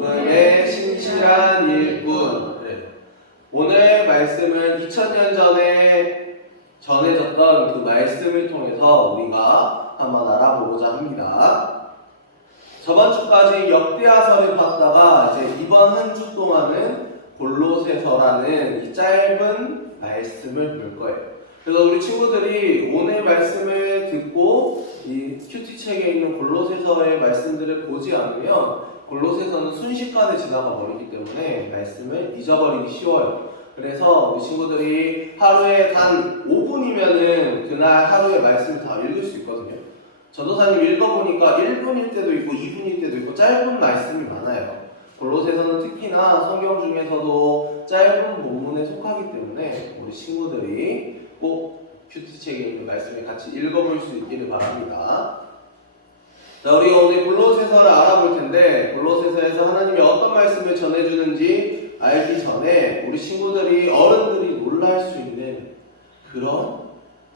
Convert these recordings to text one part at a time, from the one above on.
복음의 신실한 일꾼. 오늘 말씀은 2000년 전에 전해졌던 그 말씀을 통해서 우리가 한번 알아보고자 합니다. 저번 주까지 역대하서를 봤다가 이제 이번 한 주 동안은 골로새서라는 이 짧은 말씀을 볼 거예요. 그래서 우리 친구들이 오늘 말씀을 듣고 이 큐티 책에 있는 골로새서의 말씀들을 보지 않으면 골로새서는 순식간에 지나가 버리기 때문에 말씀을 잊어버리기 쉬워요. 그래서 우리 친구들이 하루에 단 5분이면은 그날 하루에 말씀을 다 읽을 수 있거든요. 전도사님 읽어보니까 1분일 때도 있고 2분일 때도 있고 짧은 말씀이 많아요. 골로새서는 특히나 성경 중에서도 짧은 본문에 속하기 때문에 우리 친구들이 꼭 큐티책에 있는 말씀을 같이 읽어볼 수 있기를 바랍니다. 자, 우리가 오늘 골로새서를 알아볼 텐데 골로새서에서 하나님이 어떤 말씀을 전해주는지 알기 전에 우리 친구들이 어른들이 놀랄 수 있는 그런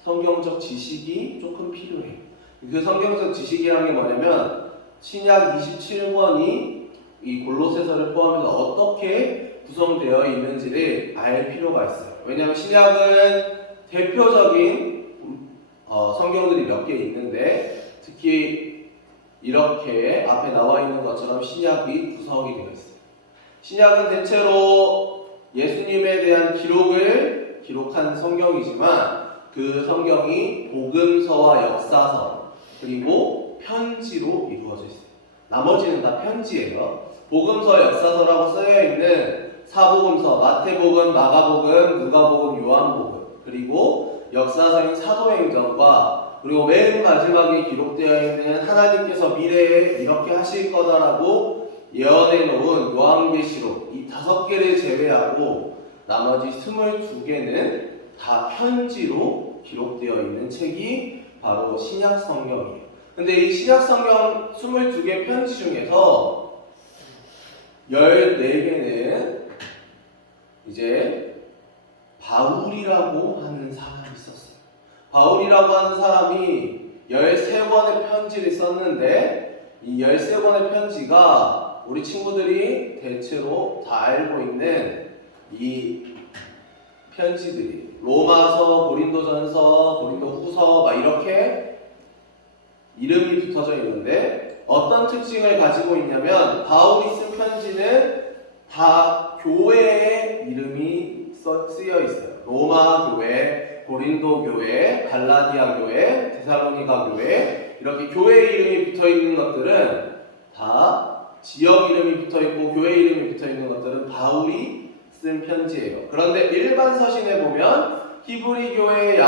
성경적 지식이 조금 필요해요. 그 성경적 지식이라는 게 뭐냐면 신약 27권이 이 골로새서를 포함해서 어떻게 구성되어 있는지를 알 필요가 있어요. 왜냐하면 신약은 대표적인 성경들이 몇 개 있는데 특히 이렇게 앞에 나와 있는 것처럼 신약이 구성이 되어 있어요. 신약은 대체로 예수님에 대한 기록을 기록한 성경이지만 그 성경이 복음서와 역사서 그리고 편지로 이루어져 있어요. 나머지는 다 편지예요. 복음서, 역사서라고 쓰여있는 사복음서, 마태복음, 마가복음, 누가복음, 요한복음 그리고 역사서인 사도행전과 그리고 맨 마지막에 기록되어 있는 하나님께서 미래에 이렇게 하실 거다라고 예언해 놓은 요한계시록 이 5개를 제외하고 나머지 22개는 다 편지로 기록되어 있는 책이 바로 신약 성경이에요. 근데 이 신약 성경 22개 편지 중에서 14개는 이제 바울이라고 하는 사람이 썼어요. 바울이라고 하는 사람이 13권의 편지를 썼는데 이 13권의 편지가 우리 친구들이 대체로 다 알고 있는 이 편지들이 로마서, 고린도전서, 고린도후서 막 이렇게 이름이 붙어져 있는데 어떤 특징을 가지고 있냐면 바울이 쓴 편지는 다 교회의 이름이 쓰여 있어요. 로마 교회, 고린도 교회, 갈라디아 교회, 데살로니가 교회 이렇게 교회 이름이 붙어 있는 것들은 다 지역 이름이 붙어 있고 교회 이름이 붙어 있는 것들은 바울이 쓴 편지예요. 그런데 일반 서신에 보면 히브리 교회,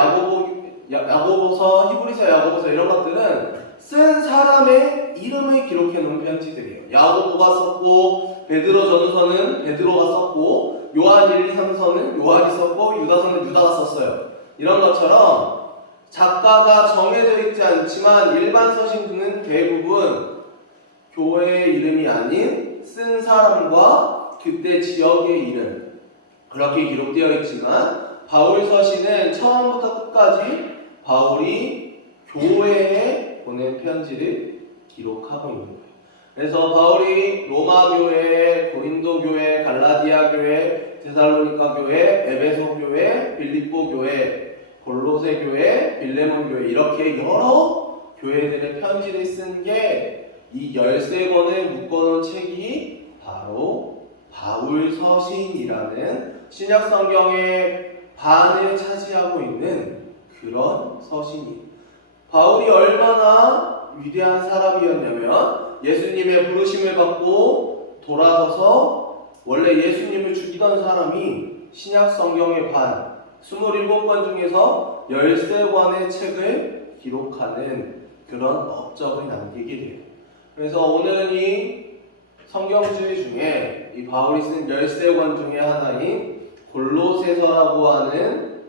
야고보서, 히브리서, 야고보서 이런 것들은 쓴 사람의 이름을 기록해 놓은 편지들이에요. 야고보가 썼고 베드로 전서는 베드로가 썼고 요한 1, 2, 3서는 요한이 썼고 유다서는 유다가 썼어요. 이런 것처럼 작가가 정해져 있지 않지만 일반 서신들은 대부분 교회의 이름이 아닌 쓴 사람과 그때 지역의 이름 그렇게 기록되어 있지만 바울 서신은 처음부터 끝까지 바울이 교회에 보낸 편지를 기록하고 있는 거예요. 그래서 바울이 로마 교회, 고린도 교회, 갈라디아 교회, 데살로니가 교회, 에베소 교회, 빌립보 교회, 골로새 교회, 빌레몬 교회 이렇게 여러 교회들의 편지를 쓴 게 이 13권을 묶어놓은 책이 바로 바울 서신이라는 신약 성경의 반을 차지하고 있는 그런 서신이에요. 바울이 얼마나 위대한 사람이었냐면 예수님의 부르심을 받고 돌아서서 원래 예수님을 죽이던 사람이 신약 성경의 반 27권 중에서 13권의 책을 기록하는 그런 업적을 남기게 돼요. 그래서 오늘은 이 성경주의 중에 이 바울이 쓴 13권 중에 하나인 골로새서라고 하는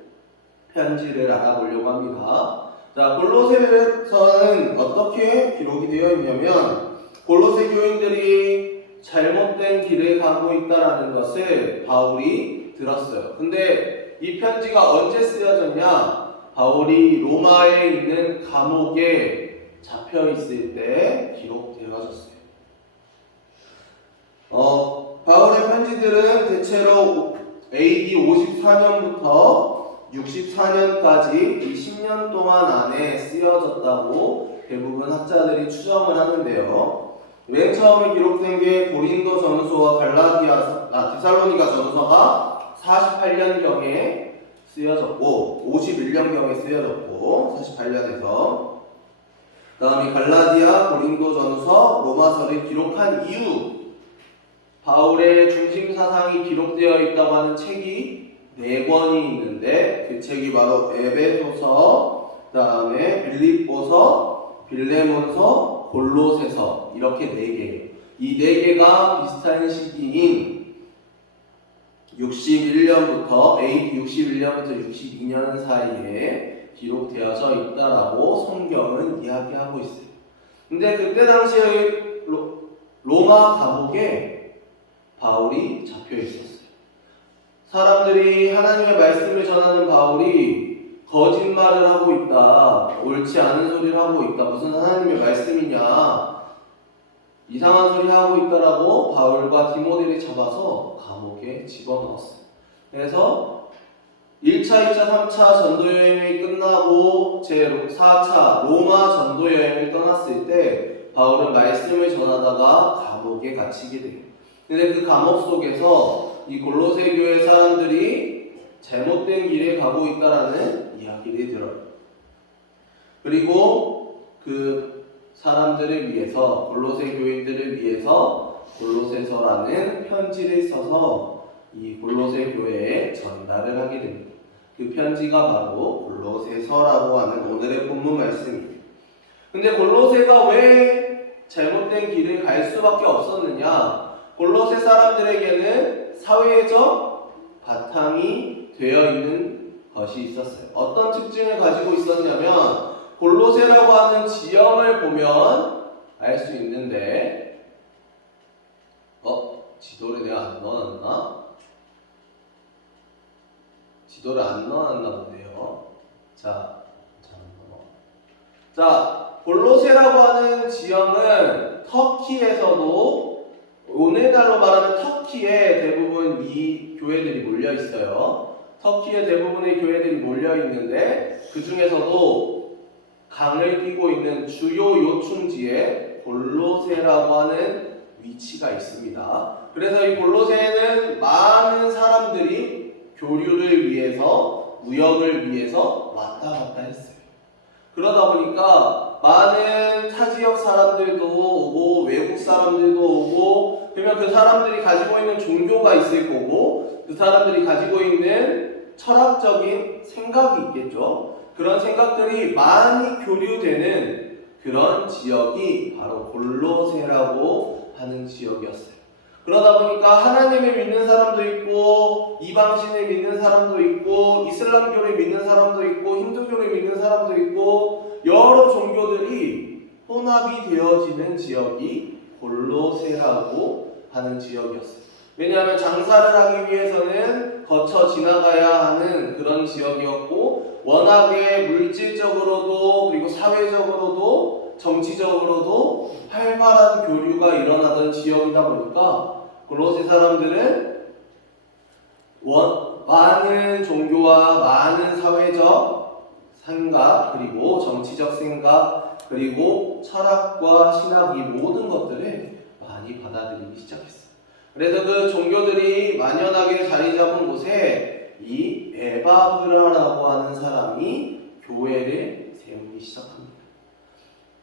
편지를 알아보려고 합니다. 자, 골로새서는 어떻게 기록이 되어 있냐면 골로새 교인들이 잘못된 길을 가고 있다라는 것을 바울이 들었어요. 근데 이 편지가 언제 쓰여졌냐? 바울이 로마에 있는 감옥에 잡혀 있을 때 기록되어졌어요. 대체로 AD 54년부터 64년까지 이 10년 동안 안에 쓰여졌다고 대부분 학자들이 추정을 하는데요. 맨 처음에 기록된 게 고린도 전서와 데살로니가 전서가 48년경에 쓰여졌고 51년경에 쓰여졌고 48년에서 그 다음에 갈라디아, 고린도 전서, 로마서를 기록한 이후 바울의 중심 사상이 기록되어 있다고 하는 책이 4권이 있는데 그 책이 바로 에베소서, 그 다음에 빌립보서, 빌레몬서, 골로새서 이렇게 4개예요. 이 4개가 비슷한 시기인 61년부터 AD 61년부터 62년 사이에 기록되어져 있다라고 성경은 이야기하고 있어요. 근데 그때 당시에 로마 감옥에 바울이 잡혀 있었어요. 사람들이 하나님의 말씀을 전하는 바울이 거짓말을 하고 있다, 옳지 않은 소리를 하고 있다, 무슨 하나님의 말씀이냐, 이상한 소리 하고 있다라고 바울과 디모데를 잡아서 감옥에 집어넣었어요. 그래서 1차, 2차, 3차 전도여행이 끝나고 제4차 로마 전도여행을 떠났을 때 바울은 말씀을 전하다가 감옥에 갇히게 돼요. 근데 그 감옥 속에서 이 골로새 교회 사람들이 잘못된 길에 가고 있다라는 이야기를 들어요. 그리고 그 사람들을 위해서, 골로새 교인들을 위해서 골로새서라는 편지를 써서 이 골로새 교회에 전달을 하게 됩니다. 그 편지가 바로 골로새서라고 하는 오늘의 본문 말씀입니다. 근데 골로새가 왜 잘못된 길을 갈 수밖에 없었느냐? 골로새 사람들에게는 사회적 바탕이 되어 있는 것이 있었어요. 어떤 특징을 가지고 있었냐면 골로새라고 하는 지형을 보면 알 수 있는데 지도를 내가 안 넣어놨나? 지도를 안 넣어놨나 본데요. 자, 골로새라고 하는 지형은 터키에서도 오늘날로 말하면 터키에 대부분 이 교회들이 몰려 있어요. 터키에 대부분의 교회들이 몰려 있는데 그 중에서도 강을 끼고 있는 주요 요충지에 골로새라고 하는 위치가 있습니다. 그래서 이 골로새에는 많은 사람들이 교류를 위해서, 무역을 위해서 왔다 갔다 했어요. 그러다 보니까 많은 타 지역 사람들도 오고 외국 사람들도 오고, 그러면 그 사람들이 가지고 있는 종교가 있을 거고 그 사람들이 가지고 있는 철학적인 생각이 있겠죠. 그런 생각들이 많이 교류되는 그런 지역이 바로 골로새라고 하는 지역이었어요. 그러다 보니까 하나님을 믿는 사람도 있고 이방신을 믿는 사람도 있고 이슬람교를 믿는 사람도 있고 힌두교를 믿는 사람도 있고 여러 종교들이 혼합이 되어지는 지역이 골로새라고 하는 지역이었어요. 왜냐하면 장사를 하기 위해서는 거쳐 지나가야 하는 그런 지역이었고 워낙에 물질적으로도 그리고 사회적으로도 정치적으로도 활발한 교류가 일어나던 지역이다 보니까 골로새 사람들은 많은 종교와 많은 사회적 생각 그리고 정치적 생각 그리고 철학과 신학 이 모든 것들을 많이 받아들이기 시작했어요. 그래서 그 종교들이 만연하게 자리 잡은 곳에 이 에바브라라고 하는 사람이 교회를 세우기 시작합니다.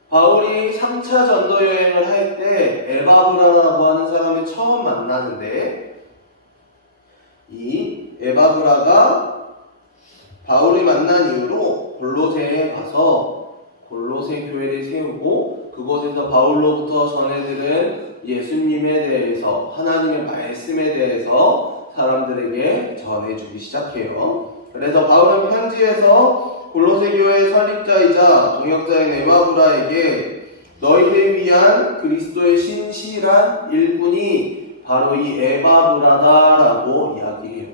바울이 3차 전도 여행을 할 때 에바브라라고 하는 사람을 처음 만나는데 이 에바브라가 바울이 만난 이후로 골로새에 가서 골로새 교회를 세우고 그곳에서 바울로부터 전해들은 예수님에 대해서 하나님의 말씀에 대해서 사람들에게 전해주기 시작해요. 그래서 바울은 편지에서 골로새 교회의 설립자이자 동역자인 에바브라에게 너희를 위한 그리스도의 신실한 일꾼이 바로 이 에바브라다라고 이야기해요.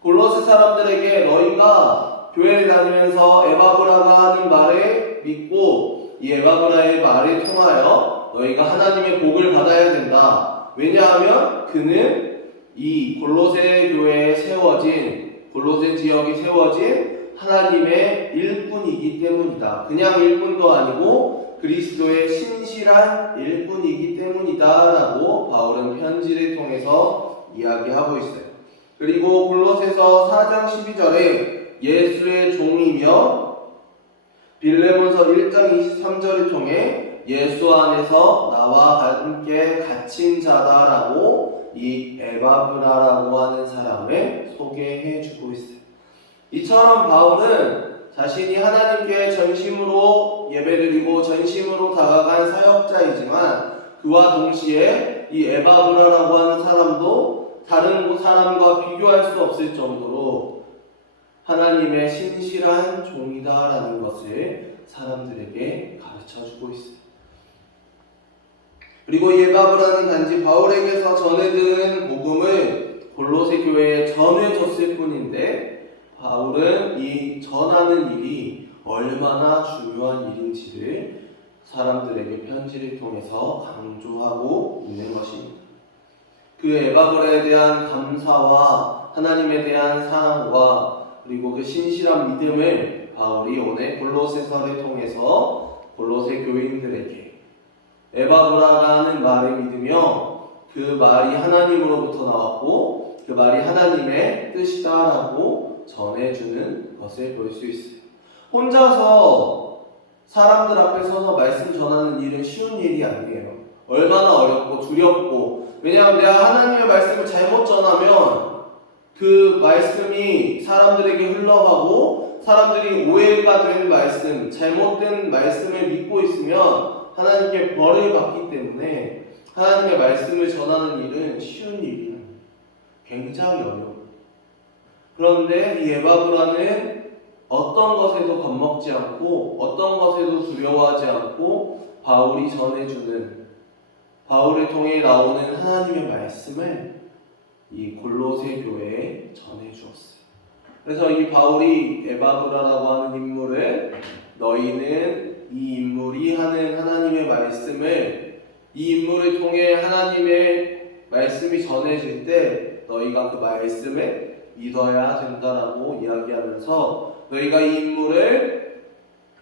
골로새 사람들에게 너희가 교회를 다니면서 에바브라가 하는 말에 믿고 이 에바브라의 말을 통하여 너희가 하나님의 복을 받아야 된다. 왜냐하면 그는 이 골로새 교회에 세워진 골로새 지역이 세워진 하나님의 일꾼이기 때문이다. 그냥 일꾼도 아니고 그리스도의 신실한 일꾼이기 때문이다라고 바울은 편지를 통해서 이야기하고 있어요. 그리고 골로새서 4장 12절에 예수의 종이며 빌레몬서 1장 23절을 통해 예수 안에서 나와 함께 갇힌 자다라고 이 에바브라라고 하는 사람을 소개해 주고 있어요. 이처럼 바울은 자신이 하나님께 전심으로 예배드리고 전심으로 다가간 사역자이지만 그와 동시에 이 에바브라라고 하는 사람도 다른 사람과 비교할 수 없을 정도로 하나님의 신실한 종이다라는 것을 사람들에게 가르쳐주고 있어요. 그리고 이 에바브라는 단지 바울에게서 전해든 복음을 골로새 교회에 전해줬을 뿐인데 바울은 이 전하는 일이 얼마나 중요한 일인지를 사람들에게 편지를 통해서 강조하고 있는 것입니다. 그 에바브라에 대한 감사와 하나님에 대한 사랑과 그리고 그 신실한 믿음을 바울이 오늘 골로새서를 통해서 골로새 교인들에게 에바브라라는 말을 믿으며 그 말이 하나님으로부터 나왔고 그 말이 하나님의 뜻이다라고 전해주는 것을 볼 수 있어요. 혼자서 사람들 앞에 서서 말씀 전하는 일은 쉬운 일이 아니에요. 얼마나 어렵고 두렵고, 왜냐하면 내가 하나님의 말씀을 잘못 전하면 그 말씀이 사람들에게 흘러가고 사람들이 오해가 된 말씀, 잘못된 말씀을 믿고 있으면 하나님께 벌을 받기 때문에 하나님의 말씀을 전하는 일은 쉬운 일이 아니에요. 굉장히 어려워요. 그런데 이 에바브라는 어떤 것에도 겁먹지 않고 어떤 것에도 두려워하지 않고 바울이 전해주는, 바울을 통해 나오는 하나님의 말씀을 이 골로새 교회에 전해주었어요. 그래서 이 바울이 에바브라라고 하는 인물을 너희는 이 인물이 하는 하나님의 말씀을, 이 인물을 통해 하나님의 말씀이 전해질 때 너희가 그 말씀을 믿어야 된다라고 이야기하면서 너희가 이 인물을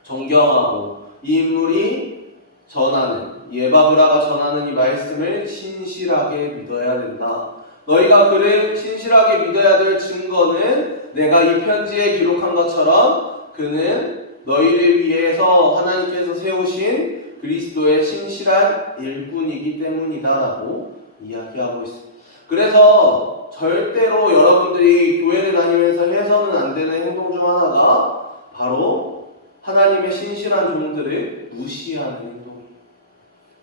존경하고 이 인물이 전하는, 이 에바브라가 전하는 이 말씀을 신실하게 믿어야 된다. 너희가 그를 신실하게 믿어야 될 증거는 내가 이 편지에 기록한 것처럼 그는 너희를 위해서 하나님께서 세우신 그리스도의 신실한 일꾼이기 때문이다라고 이야기하고 있습니다. 그래서 절대로 여러분들이 교회를 다니면서 해서는 안 되는 행동 중 하나가 바로 하나님의 신실한 종들을 무시하는 행동입니다.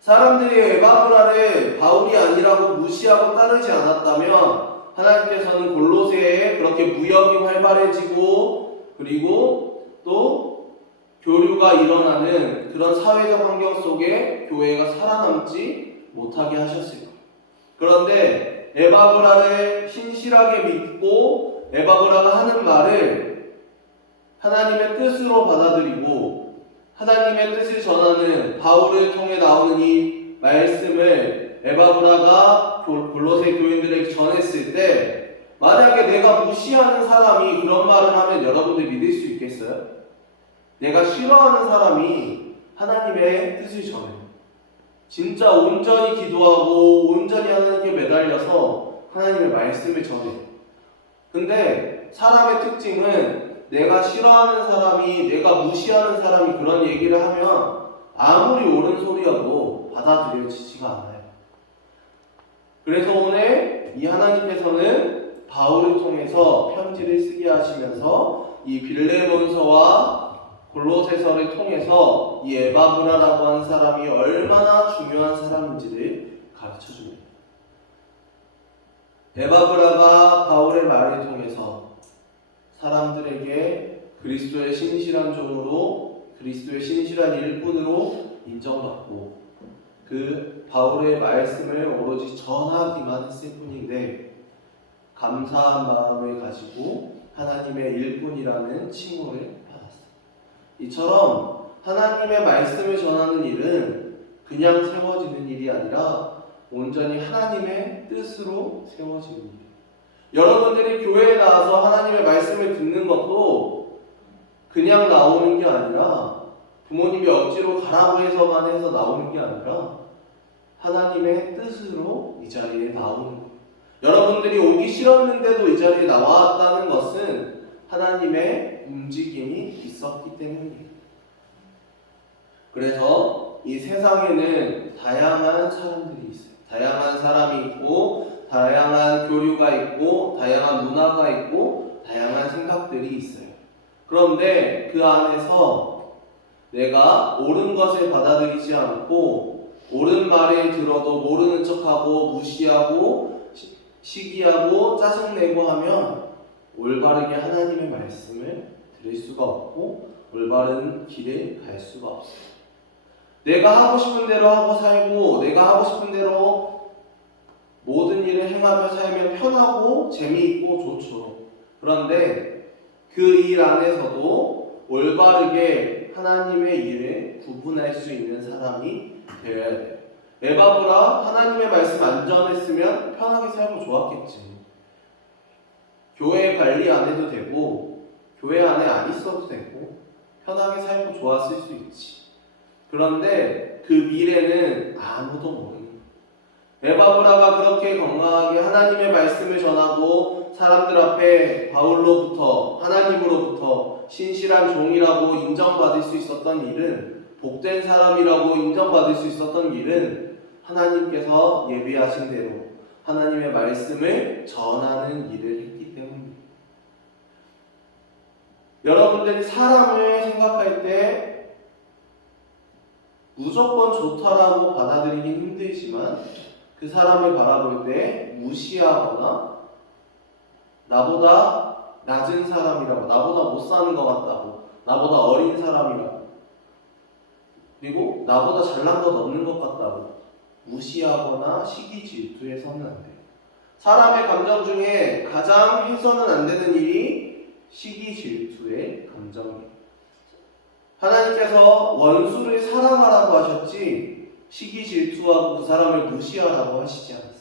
사람들이 에바브라를 바울이 아니라고 무시하고 따르지 않았다면 하나님께서는 골로새에 그렇게 무역이 활발해지고 그리고 또 교류가 일어나는 그런 사회적 환경 속에 교회가 살아남지 못하게 하셨을 거예요. 그런데 에바브라를 신실하게 믿고 에바브라가 하는 말을 하나님의 뜻으로 받아들이고 하나님의 뜻을 전하는 바울을 통해 나오는 이 말씀을 에바브라가 골로새 교인들에게 전했을 때 만약에 내가 무시하는 사람이 그런 말을 하면 여러분들 믿을 수 있겠어요? 내가 싫어하는 사람이 하나님의 뜻을 전해요. 진짜 온전히 기도하고 온전히 하나님께 매달려서 하나님의 말씀을 전해요. 근데 사람의 특징은 내가 싫어하는 사람이, 내가 무시하는 사람이 그런 얘기를 하면 아무리 옳은 소리여도 받아들여지지가 않아요. 그래서 오늘 이 하나님께서는 바울을 통해서 편지를 쓰게 하시면서 이 빌레몬서와 골로새서를 통해서 이 에바브라라고 하는 사람이 얼마나 중요한 사람인지를 가르쳐줍니다. 에바브라가 바울의 말을 통해서 사람들에게 그리스도의 신실한 종으로, 그리스도의 신실한 일꾼으로 인정받고 그 바울의 말씀을 오로지 전하기만 했을 뿐인데 감사한 마음을 가지고 하나님의 일꾼이라는 칭호를 받았습니다. 이처럼 하나님의 말씀을 전하는 일은 그냥 세워지는 일이 아니라 온전히 하나님의 뜻으로 세워지는 일. 여러분들이 교회에 나와서 하나님의 말씀을 듣는 것도 그냥 나오는 게 아니라 부모님이 억지로 가라고 해서만 해서 나오는 게 아니라 하나님의 뜻으로 이 자리에 나오는 거예요. 여러분들이 오기 싫었는데도 이 자리에 나왔다는 것은 하나님의 움직임이 있었기 때문이에요. 그래서 이 세상에는 다양한 사람들이 있어요. 다양한 사람이 있고, 다양한 교류가 있고, 다양한 문화가 있고, 다양한 생각들이 있어요. 그런데 그 안에서 내가 옳은 것을 받아들이지 않고 옳은 말을 들어도 모르는 척하고 무시하고 시기하고 짜증내고 하면 올바르게 하나님의 말씀을 들을 수가 없고 올바른 길을 갈 수가 없어요. 내가 하고 싶은 대로 하고 살고 내가 하고 싶은 대로 모든 일을 행하며 살면 편하고 재미있고 좋죠. 그런데 그 일 안에서도 올바르게 하나님의 일을 구분할 수 있는 사람이 되어야 돼요. 에바브라 하나님의 말씀 안 전했으면 편하게 살고 좋았겠지. 교회 관리 안 해도 되고 교회 안에 안 있어도 되고 편하게 살고 좋았을 수 있지. 그런데 그 미래는 아무도 모르는 거예요. 에바브라가 그렇게 건강하게 하나님의 말씀을 전하고 사람들 앞에 바울로부터 하나님으로부터 신실한 종이라고 인정받을 수 있었던 일은, 복된 사람이라고 인정받을 수 있었던 일은 하나님께서 예비하신 대로 하나님의 말씀을 전하는 일을 했기 때문입니다. 여러분들이 사람을 생각할 때 무조건 좋다라고 받아들이기 힘들지만 그 사람을 바라볼 때 무시하거나 나보다 낮은 사람이라고, 나보다 못 사는 것 같다고, 나보다 어린 사람이라고, 그리고 나보다 잘난 것 없는 것 같다고 무시하거나 시기 질투해서는 안 돼요. 사람의 감정 중에 가장 해서는 안 되는 일이 시기 질투의 감정이에요. 하나님께서 원수를 사랑하라고 하셨지 시기 질투하고 그 사람을 무시하라고 하시지 않았어요.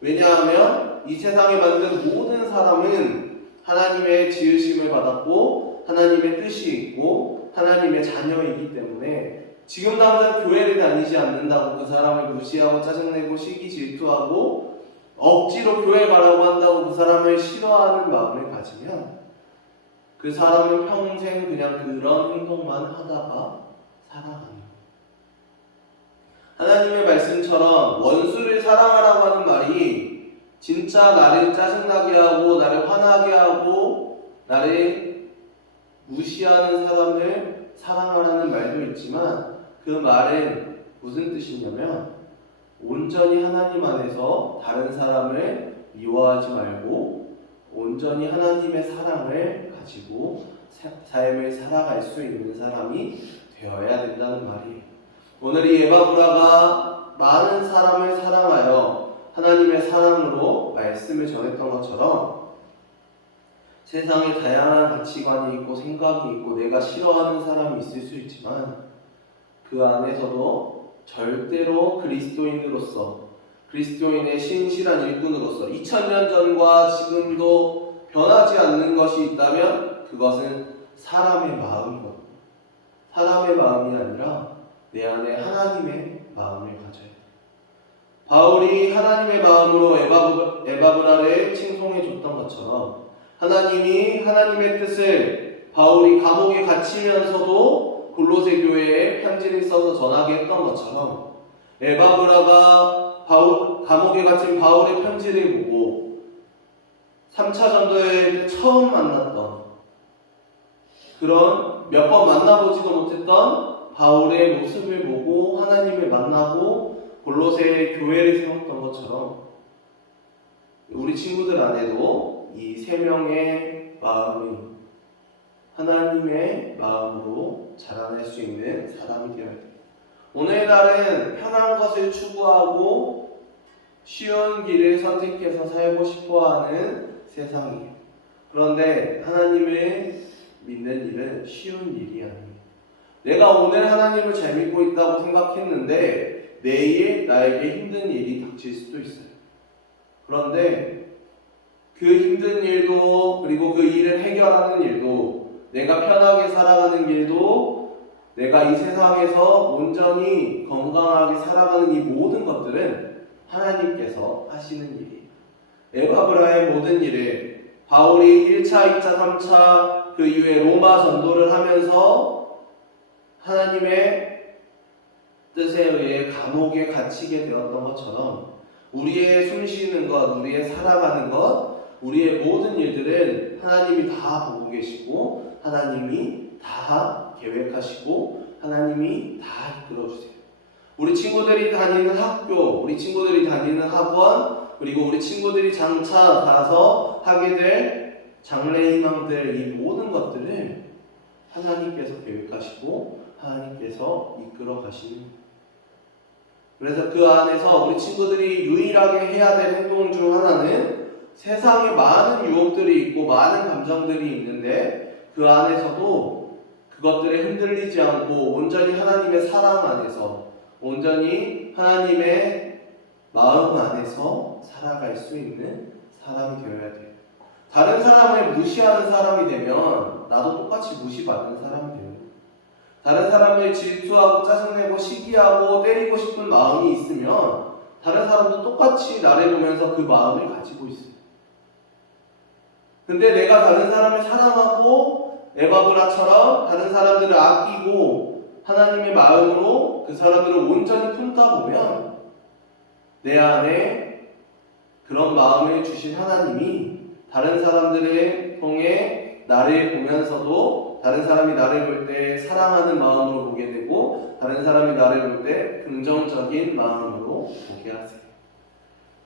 왜냐하면 이 세상에 만든 모든 사람은 하나님의 지으심을 받았고 하나님의 뜻이 있고 하나님의 자녀이기 때문에 지금 당장 교회를 다니지 않는다고 그 사람을 무시하고 짜증내고 시기 질투하고 억지로 교회 가라고 한다고 그 사람을 싫어하는 마음을 가지면 그 사람은 평생 그냥 그런 행동만 하다가 살아가는 거예요. 하나님의 말씀처럼 원수를 사랑하라고 하는 말이 진짜 나를 짜증나게 하고 나를 화나게 하고 나를 무시하는 사람을 사랑하라는 말도 있지만 그 말은 무슨 뜻이냐면 온전히 하나님 안에서 다른 사람을 미워하지 말고 온전히 하나님의 사랑을 가지고 삶을 살아갈 수 있는 사람이 되어야 된다는 말이에요. 오늘 이 에바브라가 많은 사람을 사랑하여 하나님의 사랑으로 말씀을 전했던 것처럼 세상에 다양한 가치관이 있고 생각이 있고 내가 싫어하는 사람이 있을 수 있지만 그 안에서도 절대로 그리스도인으로서 그리스도인의 신실한 일꾼으로서 2000년 전과 지금도 변하지 않는 것이 있다면 그것은 사람의 마음이거든요. 사람의 마음이 아니라 내 안에 하나님의 마음을 가져야 돼요. 바울이 하나님의 마음으로 에바브라를 칭송해 줬던 것처럼 하나님이 하나님의 뜻을 바울이 감옥에 갇히면서도 골로새 교회에 편지를 써서 전하게 했던 것처럼 에바브라가 감옥에 갇힌 바울의 편지를 보고 3차 전도회 때 처음 만났던 그런 몇 번 만나보지도 못했던 바울의 모습을 보고 하나님을 만나고 골로새 교회를 세웠던 것처럼 우리 친구들 안에도 이 세 명의 마음이 하나님의 마음으로 자라날 수 있는 사람이 되어야 돼요. 오늘날은 편한 것을 추구하고 쉬운 길을 선택해서 살고 싶어하는 세상이에요. 그런데 하나님을 믿는 일은 쉬운 일이 아니에요. 내가 오늘 하나님을 잘 믿고 있다고 생각했는데 내일 나에게 힘든 일이 닥칠 수도 있어요. 그런데 그 힘든 일도 그리고 그 일을 해결하는 일도 내가 편하게 살아가는 길도 내가 이 세상에서 온전히 건강하게 살아가는 이 모든 것들은 하나님께서 하시는 일이에요. 에바브라의 모든 일에 바울이 1차, 2차, 3차 그 이후에 로마 전도를 하면서 하나님의 뜻에 의해 감옥에 갇히게 되었던 것처럼 우리의 숨쉬는 것, 우리의 살아가는 것, 우리의 모든 일들은 하나님이 다 보고 계시고 하나님이 다 계획하시고 하나님이 다 이끌어주세요. 우리 친구들이 다니는 학교, 우리 친구들이 다니는 학원, 그리고 우리 친구들이 장차 가서 하게 될 장래희망들, 이 모든 것들을 하나님께서 계획하시고 하나님께서 이끌어 가시는. 그래서 그 안에서 우리 친구들이 유일하게 해야 될 행동 중 하나는 세상에 많은 유혹들이 있고 많은 감정들이 있는데 그 안에서도 그것들에 흔들리지 않고 온전히 하나님의 사랑 안에서 온전히 하나님의 마음 안에서 살아갈 수 있는 사람이 되어야 돼요. 다른 사람을 무시하는 사람이 되면 나도 똑같이 무시받는 사람이 돼요. 다른 사람을 질투하고 짜증내고 시기하고 때리고 싶은 마음이 있으면 다른 사람도 똑같이 나를 보면서 그 마음을 가지고 있어요. 근데 내가 다른 사람을 사랑하고 에바브라처럼 다른 사람들을 아끼고 하나님의 마음으로 그 사람들을 온전히 품다 보면 내 안에 그런 마음을 주신 하나님이 다른 사람들을 통해 나를 보면서도 다른 사람이 나를 볼 때 사랑하는 마음으로 보게 되고 다른 사람이 나를 볼 때 긍정적인 마음으로 보게 하세요.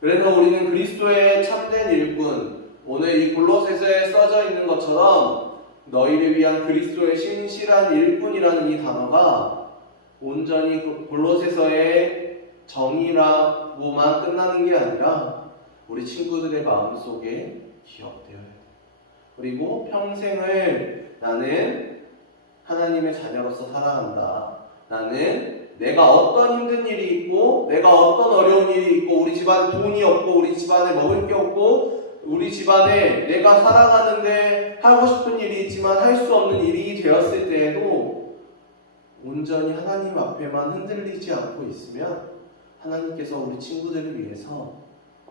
그래서 우리는 그리스도의 참된 일꾼, 오늘 이 골로새서에 써져 있는 것처럼 너희를 위한 그리스도의 신실한 일꾼이라는 이 단어가 온전히 골로새서의 정의라고만 끝나는 게 아니라 우리 친구들의 마음속에 기억되어야 돼요. 그리고 평생을 나는 하나님의 자녀로서 살아간다. 나는 내가 어떤 힘든 일이 있고 내가 어떤 어려운 일이 있고 우리 집안에 돈이 없고 우리 집안에 먹을 게 없고 우리 집안에 내가 살아가는데 하고 싶은 일이 있지만 할 수 없는 일이 되었을 때에도 온전히 하나님 앞에만 흔들리지 않고 있으면 하나님께서 우리 친구들을 위해서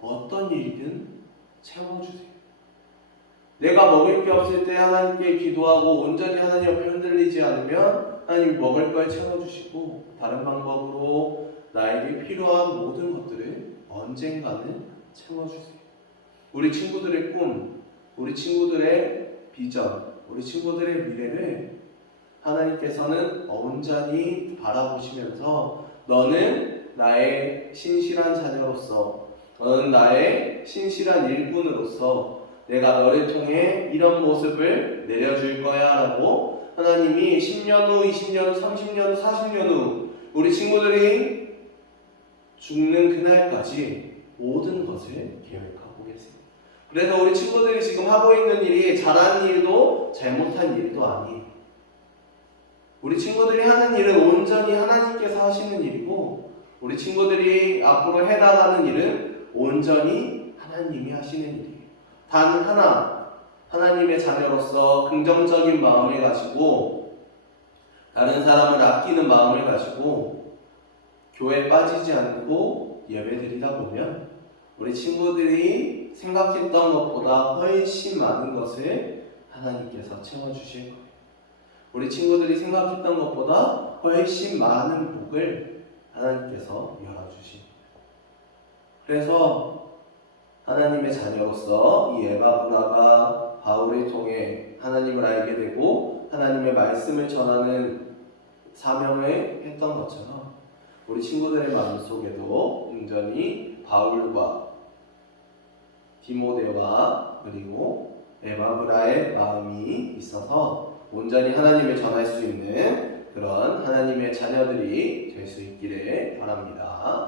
어떤 일이든 채워주세요. 내가 먹을 게 없을 때 하나님께 기도하고 온전히 하나님 앞에 흔들리지 않으면 하나님 먹을 걸 채워주시고 다른 방법으로 나에게 필요한 모든 것들을 언젠가는 채워주세요. 우리 친구들의 꿈, 우리 친구들의 비전, 우리 친구들의 미래를 하나님께서는 온전히 바라보시면서 너는 나의 신실한 자녀로서 너는 나의 신실한 일꾼으로서 내가 너를 통해 이런 모습을 내려줄 거야 라고 하나님이 10년 후, 20년 후, 30년 후, 40년 후 우리 친구들이 죽는 그날까지 모든 것을 계획하고 계세요. 그래서 우리 친구들이 지금 하고 있는 일이 잘한 일도 잘못한 일도 아니에요. 우리 친구들이 하는 일은 온전히 하나님께서 하시는 일이고 우리 친구들이 앞으로 해나가는 일은 온전히 하나님이 하시는 일이에요. 단 하나, 하나님의 자녀로서 긍정적인 마음을 가지고 다른 사람을 아끼는 마음을 가지고 교회에 빠지지 않고 예배드리다 보면 우리 친구들이 생각했던 것보다 훨씬 많은 것을 하나님께서 채워주실 거예요. 우리 친구들이 생각했던 것보다 훨씬 많은 복을 하나님께서 열어주십니다. 그래서 하나님의 자녀로서 이 에바브라가 바울을 통해 하나님을 알게 되고 하나님의 말씀을 전하는 사명을 했던 것처럼 우리 친구들의 마음속에도 온전히 바울과 디모데와 그리고 에바브라의 마음이 있어서 온전히 하나님을 전할 수 있는 그런 하나님의 자녀들이 될 수 있기를 바랍니다.